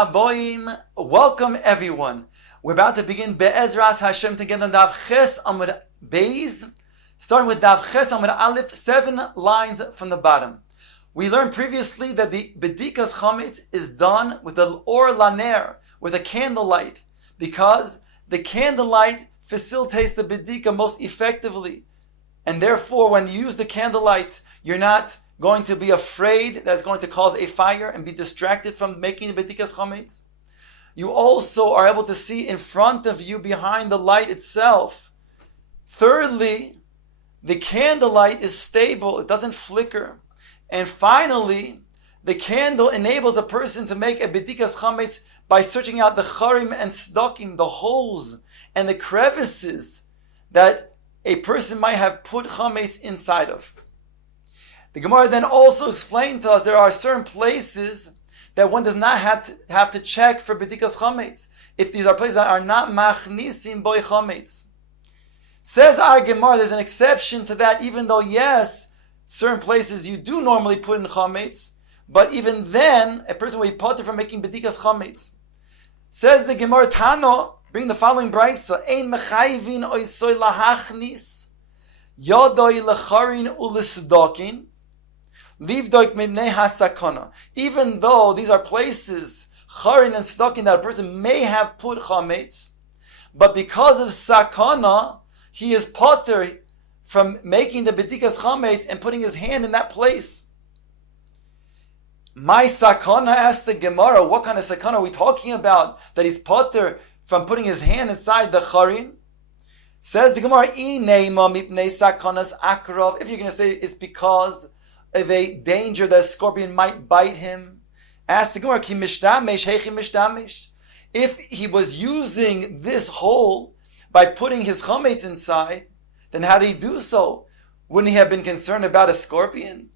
Aboim. Welcome everyone. We're about to begin Be'ezras Hashem together on Dav Ches Amud Beis, starting with Dav Ches Amud Aleph, 7 lines from the bottom. We learned previously that the Bedikas Chametz is done with the Or Laner, with a candlelight, because the candlelight facilitates the Bedika most effectively. And therefore, when you use the candlelight, you're not going to be afraid that it's going to cause a fire and be distracted from making the Bedikas Chametz. You also are able to see in front of you, behind the light itself. Thirdly, the candlelight is stable, it doesn't flicker. And finally, the candle enables a person to make a Bedikas Chametz by searching out the charim and sdakim, the holes and the crevices that a person might have put chametz inside of. The Gemara then also explained to us there are certain places that one does not have to check for bedikas chametz, if these are places that are not machnisim boy chametz. Says our Gemara, there's an exception to that, even though yes, certain places you do normally put in chametz, but even then, a person will be potter from making bedikas chametz. Says the Gemara, Tano, bring the following brayso: Ein mechayvin oisoy lahachnis yodoi lecharin ulisdakin livdoik mibnei hasakana. Even though these are places, charin and sdakin, that a person may have put chametz, but because of sakana, he is potter from making the bedikas chametz and putting his hand in that place. My sakana, asked the Gemara, what kind of sakana are we talking about that he's potter from putting his hand inside the charin? Says the Gemara, if you're going to say it's because of a danger that a scorpion might bite him, ask the Gemara, if he was using this hole by putting his chametz inside, then how did he do so? Wouldn't he have been concerned about a scorpion?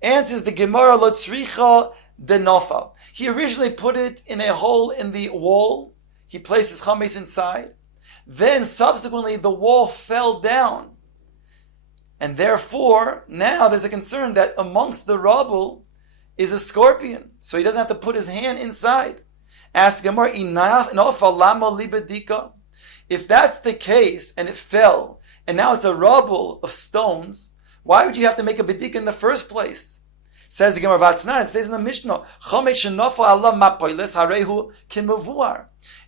Answers the Gemara, lo tzricha de nofal. He originally put it in a hole in the wall. He placed his chametz inside. Then subsequently the wall fell down. And therefore, now there's a concern that amongst the rubble is a scorpion. So he doesn't have to put his hand inside. Ask the Gemara, if that's the case and it fell, and now it's a rubble of stones, why would you have to make a bedika in the first place? Says the Gemara Vatnan, it says in the Mishnah,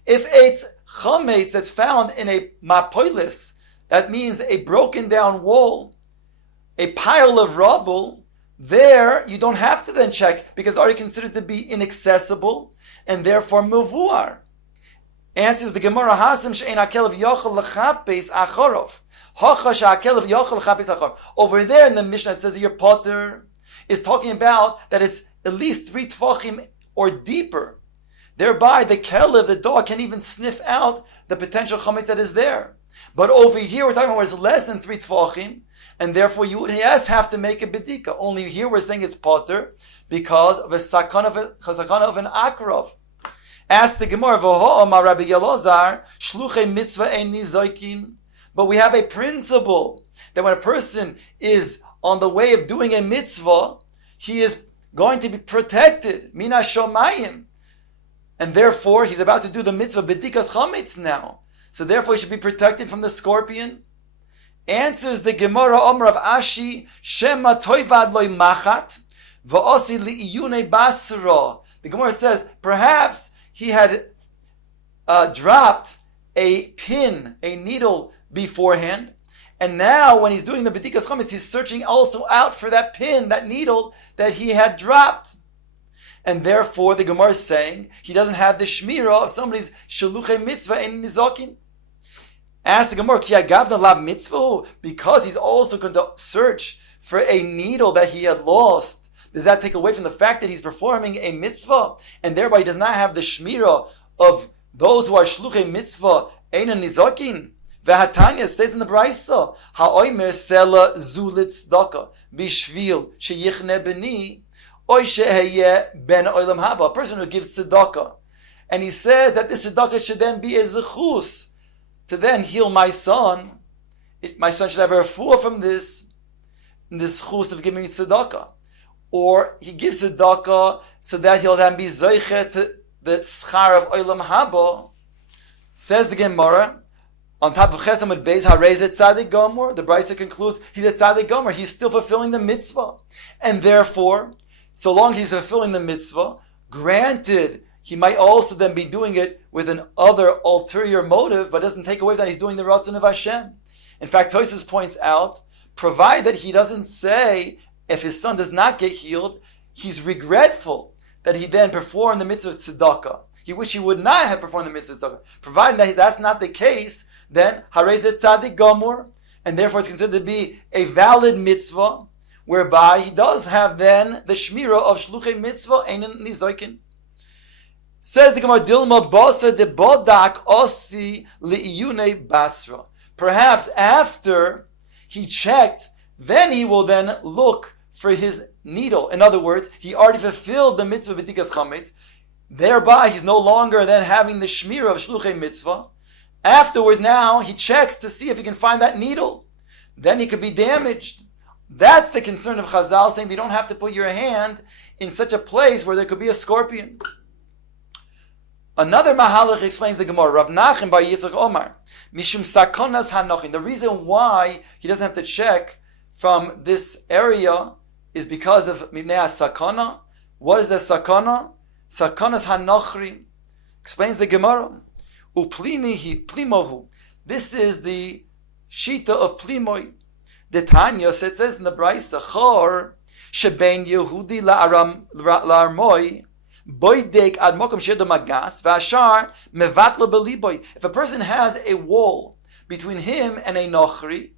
if it's chametz that's found in a mapoilis, that means a broken down wall, a pile of rubble, there you don't have to then check because it's already considered to be inaccessible and therefore mevuar. Answers the Gemara, Hasem she'ein hakelev yochel lechapes acharov. Over there in the Mishnah it says that your potter is talking about that it's at least 3 tfachim or deeper. Thereby the kelev, the dog, can even sniff out the potential chametz that is there. But over here we're talking about where it's less than 3 tfachim, and therefore you would have to make a bedika. Only here we're saying it's potter because of a sakana of an akrov. Ask the Gemara, Rabbi Yelazar, shluchei mitzvah ein nizoikin. But we have a principle that when a person is on the way of doing a mitzvah, he is going to be protected, mina shomayim. And therefore, he's about to do the mitzvah bedikas chametz now. So therefore, he should be protected from the scorpion. Answers the Gemara, Omer of Ashi, Shema toivad loy machat, va'osi li'iyune basra. The Gemara says, perhaps he had dropped a pin, a needle beforehand, and now when he's doing the bedikas chametz, he's searching also out for that pin, that needle that he had dropped. And therefore, the Gemara is saying he doesn't have the shmira of somebody's shaluchei mitzvah in nizokin. Ask the Gemara, ki agavna lav mitzvah, because he's also going to search for a needle that he had lost. Does that take away from the fact that he's performing a mitzvah, and thereby he does not have the shmira of those who are shluchei mitzvah einan nizokin? V'hatanya stays in the brayso, ha'oimer sela zulit tzedaka bishvil sheyichne beni oy sheheye ben olam haba. A person who gives tzedakah, and he says that this tzedakah should then be a zechus to then heal my son. My son should have a refuah from this chus of giving tzedakah. Or he gives tzedakah so that he'll then be zoiche to the schar of Olam Haba. Says the Gemara, on top of Chesed Amud Beis, Harei Zeh Tzadik Gomer, the Brisa concludes, he's a Tzadik Gomer, he's still fulfilling the mitzvah. And therefore, so long he's fulfilling the mitzvah, granted, he might also then be doing it with an other ulterior motive, but doesn't take away that he's doing the Ratzon of Hashem. In fact, Tosfos points out, provided he doesn't say, if his son does not get healed, he's regretful that he then performed the mitzvah of tzedakah. He wish he would not have performed the mitzvah of tzedakah. Provided that that's not the case, then Harei Zeh Tzadik Gomer, and therefore it's considered to be a valid mitzvah, whereby he does have then the shmira of shluchei mitzvah einin nizokin. Says the Gemara, Dilma Basa de Bodak Osi Li'iyune Basra. Perhaps after he checked, then he will then look for his needle. In other words, he already fulfilled the mitzvah of B'dikas Chametz. Thereby, he's no longer then having the shmira of shluchei mitzvah. Afterwards, now he checks to see if he can find that needle. Then he could be damaged. That's the concern of Chazal, saying you don't have to put your hand in such a place where there could be a scorpion. Another Mahalach explains the Gemara. Rav Nachem bar Yitzchak Omar, Mishum Sakonas Hanochin. The reason why he doesn't have to check from this area is because of Mibnei Sakana. What is the Sakana? Sakonas Hanochri. Explains the Gemara. Uplimihi Plimohu. This is the Shita of Plimoi. The Tanya, it says in the Brisa, Chor Shebein Yehudi La'armoi. If a person has a wall between him and a nochri,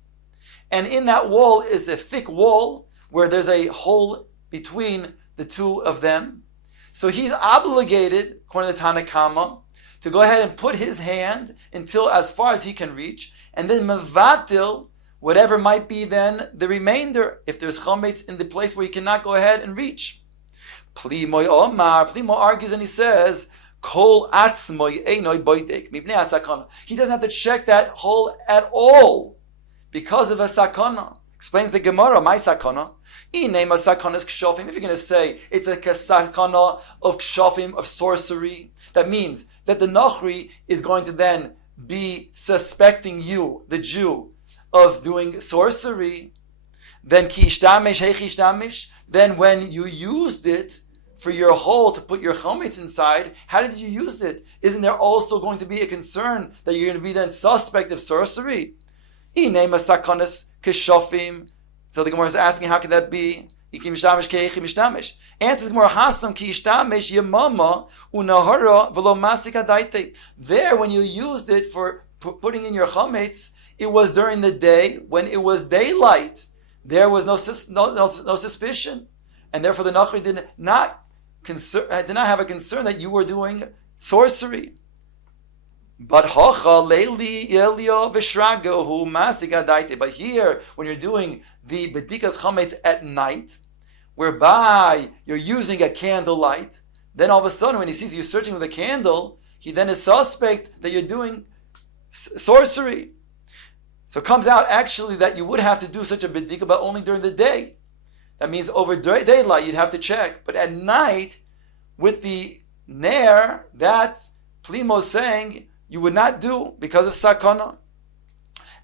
and in that wall is a thick wall where there's a hole between the two of them, so he's obligated, according to Tanakama, to go ahead and put his hand until as far as he can reach, and then mevatil whatever might be then the remainder, if there's chametz in the place where he cannot go ahead and reach. Plimo Omar, Plimo argues and he says, Kol atzmoy einoi boidek mibnei asakana. He doesn't have to check that hole at all because of a sakana. Explains the Gemara, my sakana. Inei masakana is kshofim. If you're going to say it's a sakana of kshofim, of sorcery, that means that the Nachri is going to then be suspecting you, the Jew, of doing sorcery. Then ki ishtamish, heichi ishtamish. Then when you used it for your hole to put your chometz inside, how did you use it? Isn't there also going to be a concern that you're going to be then suspect of sorcery? Inei masakanas keshofim. So the Gemara is asking, how can that be? Answers the Gemara, Hasam ki ishtamish yemama unahara v'lo masik adaite. There, when you used it for putting in your chometz, it was during the day when it was daylight. There was no suspicion, and therefore the Nachri did not have a concern that you were doing sorcery. But But here, when you're doing the bedikas chametz at night, whereby you're using a candlelight, then all of a sudden, when he sees you searching with a candle, he then is suspect that you're doing sorcery. So it comes out actually that you would have to do such a bedika, but only during the day. That means over daylight you'd have to check. But at night, with the nair, that Plimo is saying you would not do because of sakana.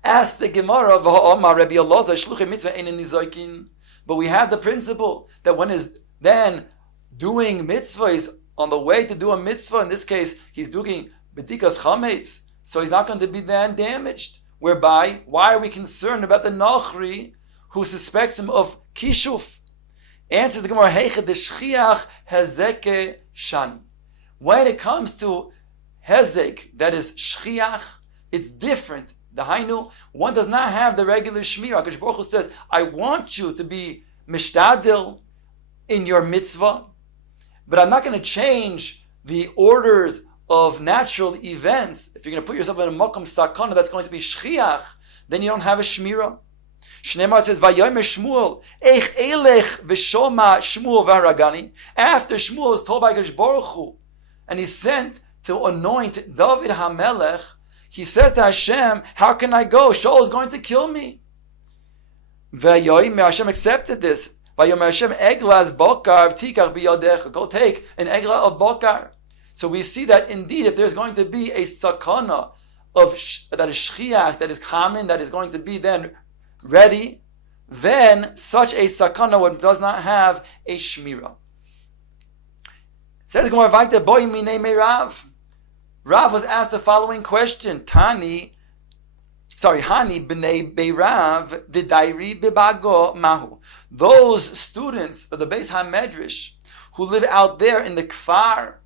Ask the Gemara of Rabbi Elazar, shluchei mitzvah einin nizokin. But we have the principle that one is then doing mitzvah, is on the way to do a mitzvah. In this case, he's doing bedikas chametz, so he's not going to be then damaged. Whereby, why are we concerned about the Nachri who suspects him of kishuf? Answers the Gemara, Heicha de shchiach hezeke shani. When it comes to hezek, that is shchiach, it's different. The hainu, one does not have the regular shmira. HaKadosh Baruch Hu says, I want you to be mishtadil in your mitzvah, but I'm not going to change the orders of natural events. If you're going to put yourself in a makom sakana that's going to be shchiach, then you don't have a shmira. Shneimar says, Vayomer Shmuel, Eich Elech v'shoma Shmuel v'haragani. After Shmuel was told by HaKadosh Baruch Hu, and he sent to anoint David HaMelech, he says to Hashem, how can I go? Shaul is going to kill me. Vayomer, Hashem accepted this. Vayomer Hashem, Eglaz Bokar v'tikach b'yodecha. Go take an Egla of Bokar. So we see that indeed, if there's going to be a sakana that is shchiach, that is common, that is going to be then ready, then such a sakana one does not have a shmira. Says Gemara Vayter, boy minei me Rav. Rav was asked the following question: Hani b'nei beirav didairi bibago mahu. Those students of the Beis HaMedrash who live out there in the kfar,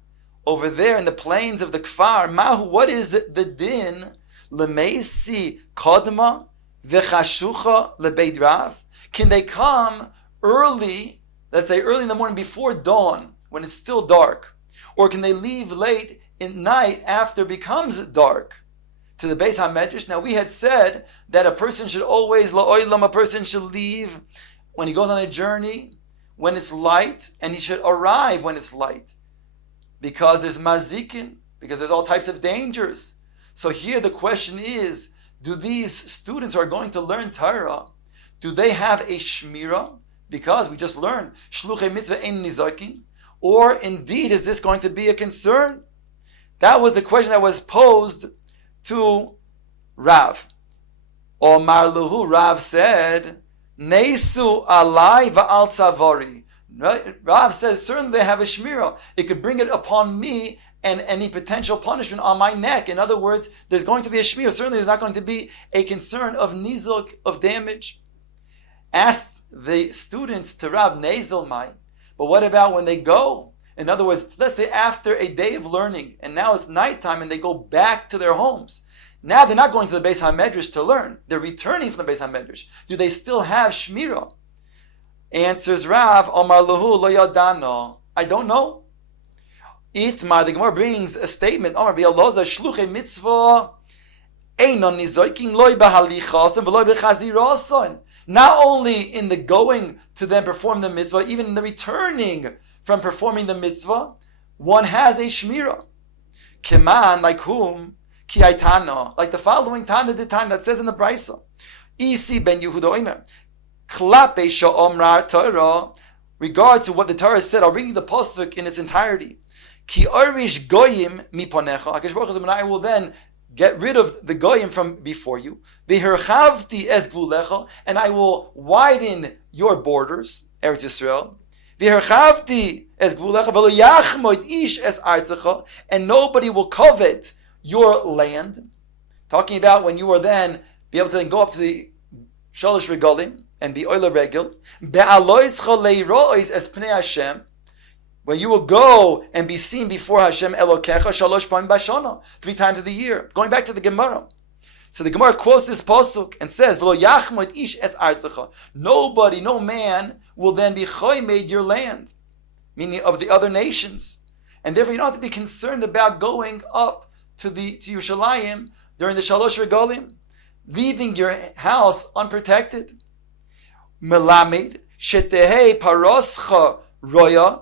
over there in the plains of the kfar, mahu, what is the din lemeisi kodma v'chashucha lebeit Rav? Can they come early, let's say early in the morning before dawn, when it's still dark? Or can they leave late in night after it becomes dark to the Beis HaMedrash? Now we had said that a person should always, la'olam, a person should leave when he goes on a journey when it's light, and he should arrive when it's light. Because there's mazikin, because there's all types of dangers. So here the question is, do these students who are going to learn Torah, do they have a shmira? Because we just learned, shluchei mitzvah ein nizakin. Or indeed, is this going to be a concern? That was the question that was posed to Rav. Omar Luhu, Rav said, Neisu alai va'al tzavari. Rav says, certainly they have a shmira. It could bring it upon me and any potential punishment on my neck. In other words, there's going to be a shmira. Certainly there's not going to be a concern of nizuk, of damage. Asked the students to Rav Nezel mai. But what about when they go? In other words, let's say after a day of learning, and now it's nighttime, and they go back to their homes. Now they're not going to the Beis HaMedrash to learn. They're returning from the Beis HaMedrash. Do they still have shmira? Answers Rav, Omar Lahu lo yadano. I don't know. Itmar, the Gemara brings a statement, Omar bi'aloza shluchei mitzvah einon nizoiking loy bahalichas and v'loy b'chazirason. Not only in the going to then perform the mitzvah, even in the returning from performing the mitzvah, one has a shmira. Keman, like whom? Ki aitana, like the following Tana de Tana that says in the Brisa. Isi ben Yehuda Omer. Klape sha'omra Torah. Regard to what the Torah said, I'll read you the pasuk in its entirety. Ki orish goyim miponecha. HaKadosh Baruch Hu says, I will then get rid of the goyim from before you. V'herchavti es gvulecha, and I will widen your borders, Eretz Yisrael. V'herchavti es gvulecha v'lo yachmoid ish es artzecha, and nobody will covet your land. Talking about when you will then be able to then go up to the Shalosh Regalim and be Oila Regel. Be'aloischa leirois es pnei Hashem, when you will go and be seen before Hashem Elokecha shalosh paim bashana, 3 times of the year. Going back to the Gemara. So the Gemara quotes this pasuk and says, V'lo yachmod ish es artzecha. Nobody, no man will then be choymed your land, meaning of the other nations. And therefore you don't have to be concerned about going up to Yerushalayim during the Shalosh Regalim, leaving your house unprotected. Melamed shetehei paroscha roya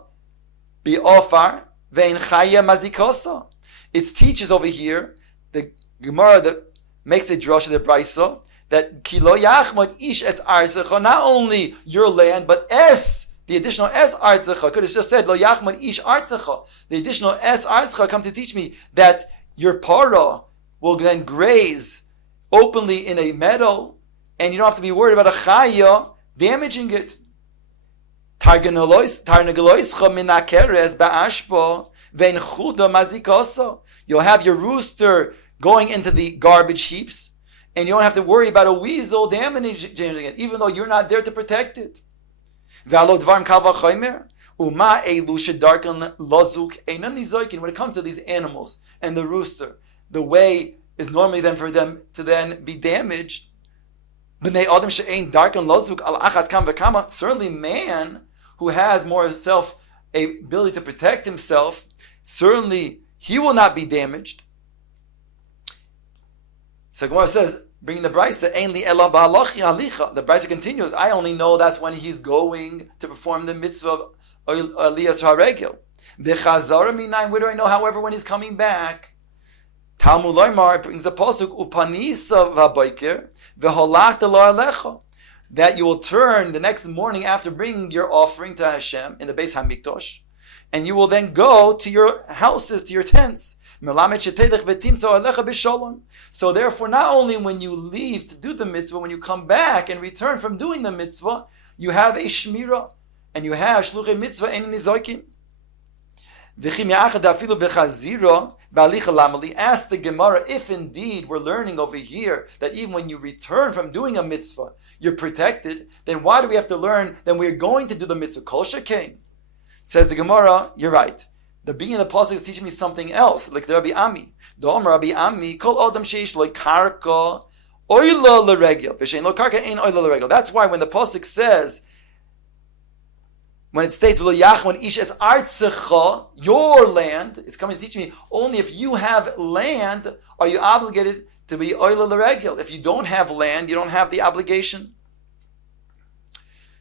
bi'ofar ve'in chaya mazikosa. It teaches over here, the Gemara that makes a drasha, the Brisa, that kilo yachmod ish etz arzecha, not only your land, but the additional es arzecha. Could have just said lo yachmod ish arzecha. The additional es arzecha come to teach me that your para will then graze openly in a meadow, and you don't have to be worried about a chaya damaging it. You'll have your rooster going into the garbage heaps, and you don't have to worry about a weasel damaging it, even though you're not there to protect it. When it comes to these animals and the rooster, the way is normally then for them to then be damaged. Certainly man who has more ability to protect himself, certainly he will not be damaged. So Gemara says, bringing the Brisa, the Brisa continues, I only know that's when he's going to perform the mitzvah of Aliyas HaRegel. Where do I know, however, when he's coming back? Talmud Loimar brings the pasuk, Upanisa v'haboker v'holachta lo alecha, that you will turn the next morning after bringing your offering to Hashem in the Beis HaMikdash, and you will then go to your houses, to your tents. So therefore, not only when you leave to do the mitzvah, when you come back and return from doing the mitzvah, you have a shmira, and you have shluchei mitzvah ein nizokim. Ask the Gemara if indeed we're learning over here that even when you return from doing a mitzvah, you're protected, then why do we have to learn that we're going to do the mitzvah? Kol shekain. Says the Gemara, you're right. The beginning of the pasuk is teaching me something else, like the Rabbi Ami. Dom Rabbi Ami, kol adam sheish lo karka oila l'regel, v'shein lo karka ein oila l'regel. That's why when the pasuk says, when it states v'lo yachman ish es artzecha, your land, it's coming to teach me only if you have land are you obligated to be oila l'regel. If you don't have land, you don't have the obligation.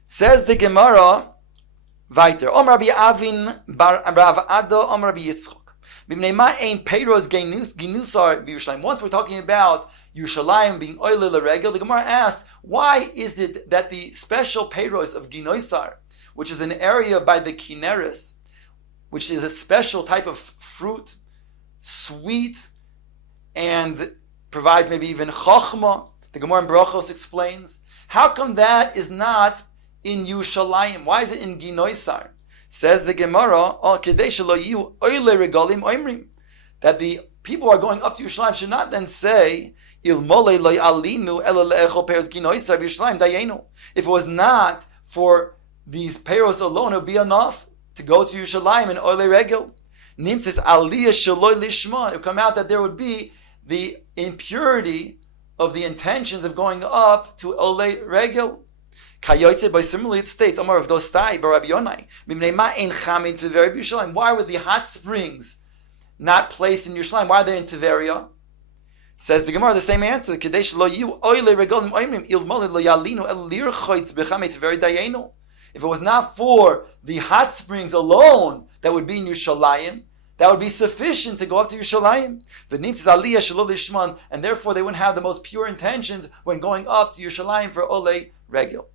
Says the Gemara. Weiter. Om Rabbi Avin bar Rav Ada Om Rabbi Yitzchok. B'mnei ma ein peiros ginusar b'Yerushalayim. Once we're talking about Yerushalayim being oile l'regel, the Gemara asks, why is it that the special peiros of Ginosar, which is an area by the Kineris, which is a special type of fruit, sweet, and provides maybe even chachma, the Gemara in Brachos explains, how come that is not in Yerushalayim? Why is it in Ginoisar? Says the Gemara, that the people who are going up to Yerushalayim should not then say, if it was not for these peiros alone, it would be enough to go to Yerushalayim and Oile Regel. It would come out that there would be the impurity of the intentions of going up to Oile Regel. By similarly it states, Amar of Dostai, Rabbi Yonai, why were the hot springs not placed in Yerushalayim? Why are they in Tiberia? Says the Gemara, the same answer. If it was not for the hot springs alone that would be in Yerushalayim, that would be sufficient to go up to Yerushalayim. And therefore they wouldn't have the most pure intentions when going up to Yerushalayim for Olei Regel.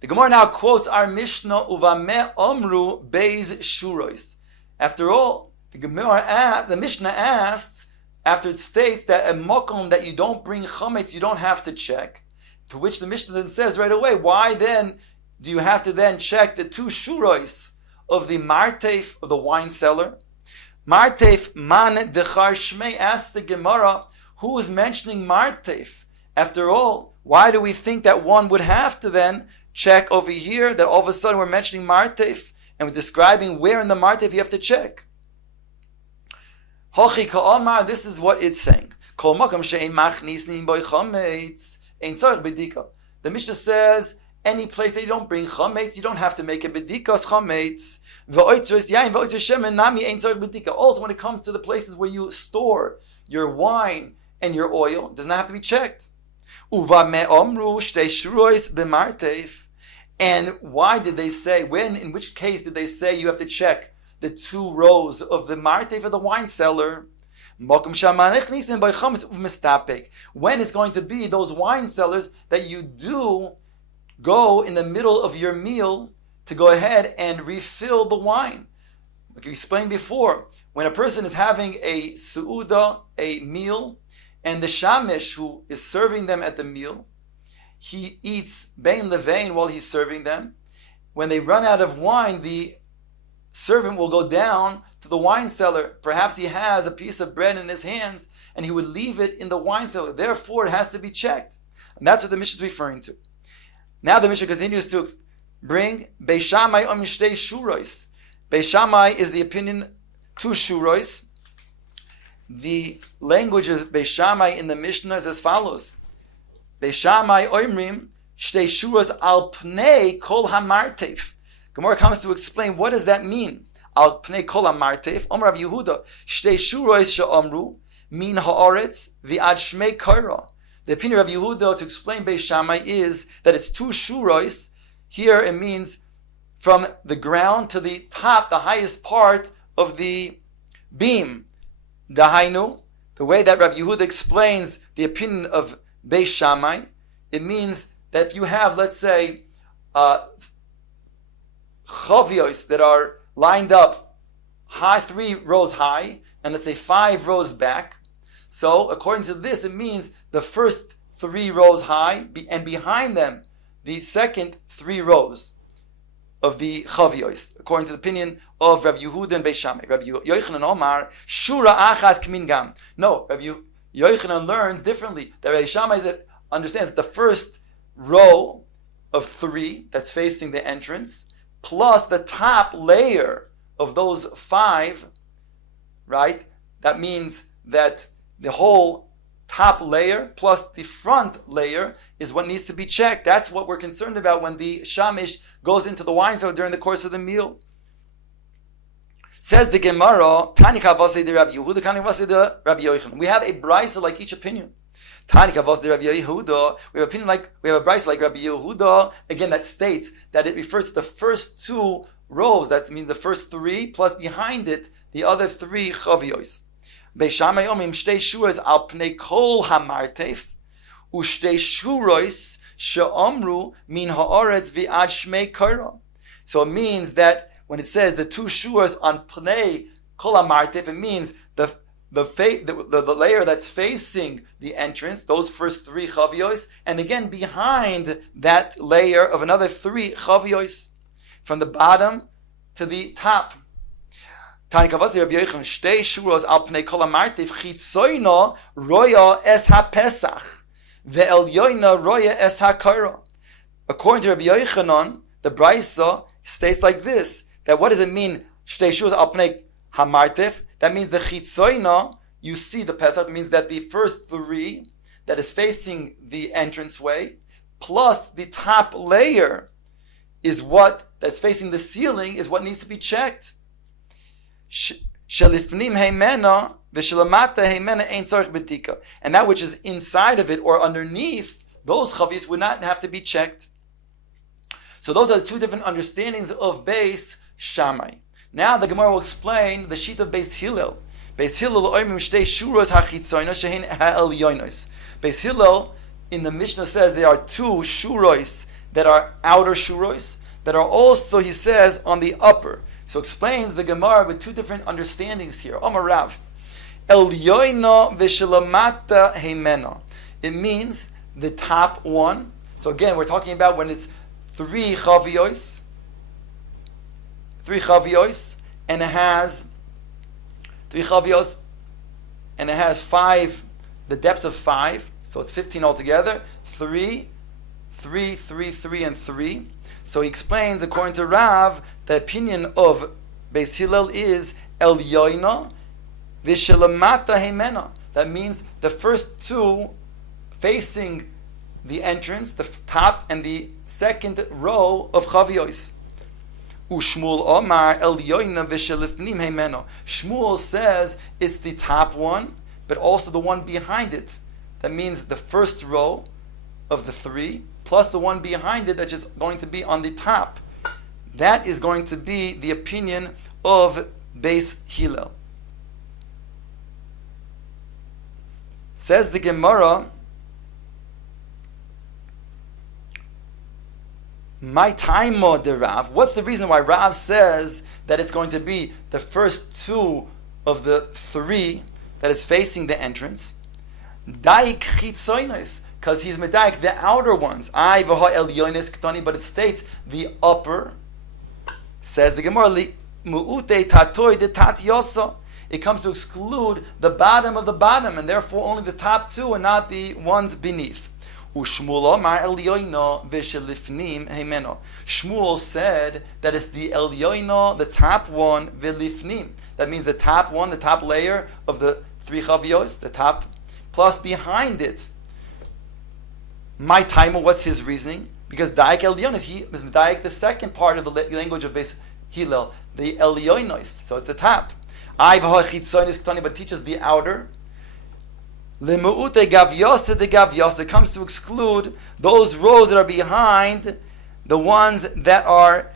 The Gemara now quotes our Mishnah, Uvameh Omru Beis Shurois. After all, the Mishnah asks, after it states that a mokom that you don't bring chametz, you don't have to check. To which the Mishnah then says right away, why then do you have to then check the two shurois of the martef, of the wine cellar? Martef man dechar shmei, asks the Gemara, who is mentioning martef? After all, why do we think that one would have to then check over here, that all of a sudden we're mentioning martef, and we're describing where in the martef you have to check? Hochi ka'amar, this is what it's saying. Kol makam she'ein machnisnin boi chametz, ein tzarich bedika. The Mishnah says, any place that you don't bring chametz, you don't have to make a bedikas chametz. V'oitros yain, v'oitros shemen, nami ein tzarich bedika. Also, when it comes to the places where you store your wine and your oil, it does not have to be checked. Uva me omru shtei shurois b'martef. And why did they say, in which case did they say you have to check the two rows of the martef of the wine cellar? When it's going to be those wine cellars that you do go in the middle of your meal to go ahead and refill the wine. Like we explained before, when a person is having a su'uda, a meal, and the shamish who is serving them at the meal, he eats bein levein while he's serving them. When they run out of wine, the servant will go down to the wine cellar. Perhaps he has a piece of bread in his hands and he would leave it in the wine cellar. Therefore, it has to be checked. And that's what the Mishnah is referring to. Now the Mishnah continues to bring Beis Shammai Shtei Shurois. Beis Shammai is the opinion two Shurois. The language of Beis Shammai in the Mishnah is as follows. Beis Shammai Oimrim Shtei Shuros al Pnei Kol HaMartef. Gemara comes to explain what does that mean. Al Pnei Kol HaMartef. Omer Rav Yehuda Shtei Shuros she'omru min ha'aretz v'ad shmei kaira. The opinion of Yehuda to explain Beis Shammai is that it's two shuros. Here it means from the ground to the top, the highest part of the beam. Dahainu, the way that Rav Yehuda explains the opinion of Beis Shammai, it means that if you have, let's say, chavios that are lined up high, 3 rows high, and let's say 5 rows back. So according to this, it means the first 3 rows high, and behind them, the second 3 rows of the Chaviyos, according to the opinion of Rabbi Yehuda and Beis Shammai. Rabbi Yochanan Omar, Shura Achaz Kmin Gam. No, Rabbi Yochanan learns differently. That Rabbi Shammai understands that the first row of 3 that's facing the entrance, plus the top layer of those 5, right? That means that the whole top layer plus the front layer is what needs to be checked. That's what we're concerned about when the shamish goes into the wine cellar during the course of the meal. Says the Gemara, Tani Kavase de Rabbi Yehuda, Tani Kavase de Rabbi Yochanan. We have a brisa like each opinion. Tani Kavase de Rabbi Yehuda. We have opinion like we have a brisa like Rabbi Yehuda. Again, that states that it refers to the first 2 rows. That means the first 3 plus behind it the other 3 chaviyos. Beis Shammai omim shtei shuros al pnei kol hamartef ushtei shuros she'omru min haaretz v'ad shmei kara. So it means that when it says the 2 shuros on pnei kol hamartef, it means the layer that's facing the entrance, those first 3 chaviyos, and again behind that layer of another 3 chaviyos, from the bottom to the top. Tani Kavasi Rabbi Yochanan, shtei shuros al pnei kol hamartef chitzoyna roya es haPesach ve'elyoyna roya es haKara. According to Rabbi Yochanan, the brisa states like this: that what does it mean? Shtei shuros al pnei hamartef. That means the chitzoyna, you see the Pesach. It means that the first 3 that is facing the entranceway, plus the top layer, is what that's facing the ceiling, is what needs to be checked. Shelifnim heimena v'shelamata heimena ein tzarich b'dika, and that which is inside of it or underneath those chavis would not have to be checked. So those are the 2 different understandings of Beis Shammai. Now the Gemara will explain the sheet of Beis Hillel. Beis Hillel oimim shtei shuros hachitzoynos shehin ha'elyonos. Beis Hillel in the Mishnah says there are 2 shuros that are outer shuros that are also, he says, on the upper. So explains the Gemara with 2 different understandings here. Omar Rav, Elyoina v'shelamata heimena. It means the top one. So again, we're talking about when it's 3 chaviyos, and it has 3 chaviyos, and it has 5, the depths of 5. So it's 15 altogether. 3, 3, 3, 3, and 3. So he explains, according to Rav, the opinion of Beis Hillel is Elyoina v'shelamata heimena. That means the first 2 facing the entrance, the top and the second row of chaviyos. Ushmuel Omar Elyoina v'shelifnim heimena. Shmuel says it's the top one, but also the one behind it. That means the first row of the 3, plus the one behind it, that's just going to be on the top. That is going to be the opinion of Beis Hillel. Says the Gemara, my taimo de Rav. What's the reason why Rav says that it's going to be the first 2 of the 3 that is facing the entrance? Daik chitzoynos, because he's medaik the outer ones. I v'ha elyonis ktani, but it states the upper. Says the Gemara, li mu'ute tatoy de tat yosa. It comes to exclude the bottom of the bottom, and therefore only the top 2 and not the ones beneath. Ushmuel Omar elyoino v'shelifnim heimeno. Shmuel said that it's the elyoino, the top one, v'lifnim. That means the top one, the top layer of the 3 chaviyos, the top, plus behind it. My timer, what's his reasoning? Because Daik Elyonis, he is Daik the second part of the language of Beis Hillel, the Elyonos, so it's the top. I v'hachitzonis ktani, but teaches the outer. Lemu'ute gavyose de gavyose, it comes to exclude those rows that are behind, the ones that are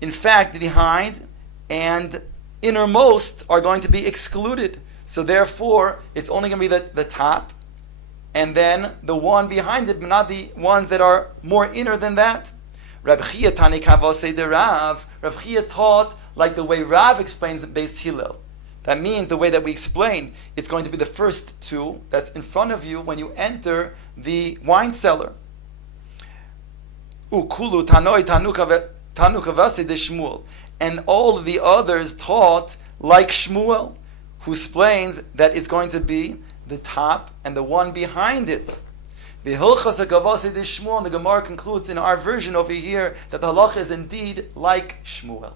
in fact behind, and innermost are going to be excluded. So therefore, it's only going to be the top, and then the one behind it, but not the ones that are more inner than that. Reb Chia Tani Kavosei de Rav. Reb Chia taught like the way Rav explains Beis Hillel. That means the way that we explain, it's going to be the first two that's in front of you when you enter the wine cellar. Ukulu Tanoi Tanu Kavosei de Shmuel. And all the others taught like Shmuel, who explains that it's going to be the top and the one behind it. The Hilchas HaKavosei de Shmuel, and the Gemara concludes in our version over here that the halacha is indeed like Shmuel.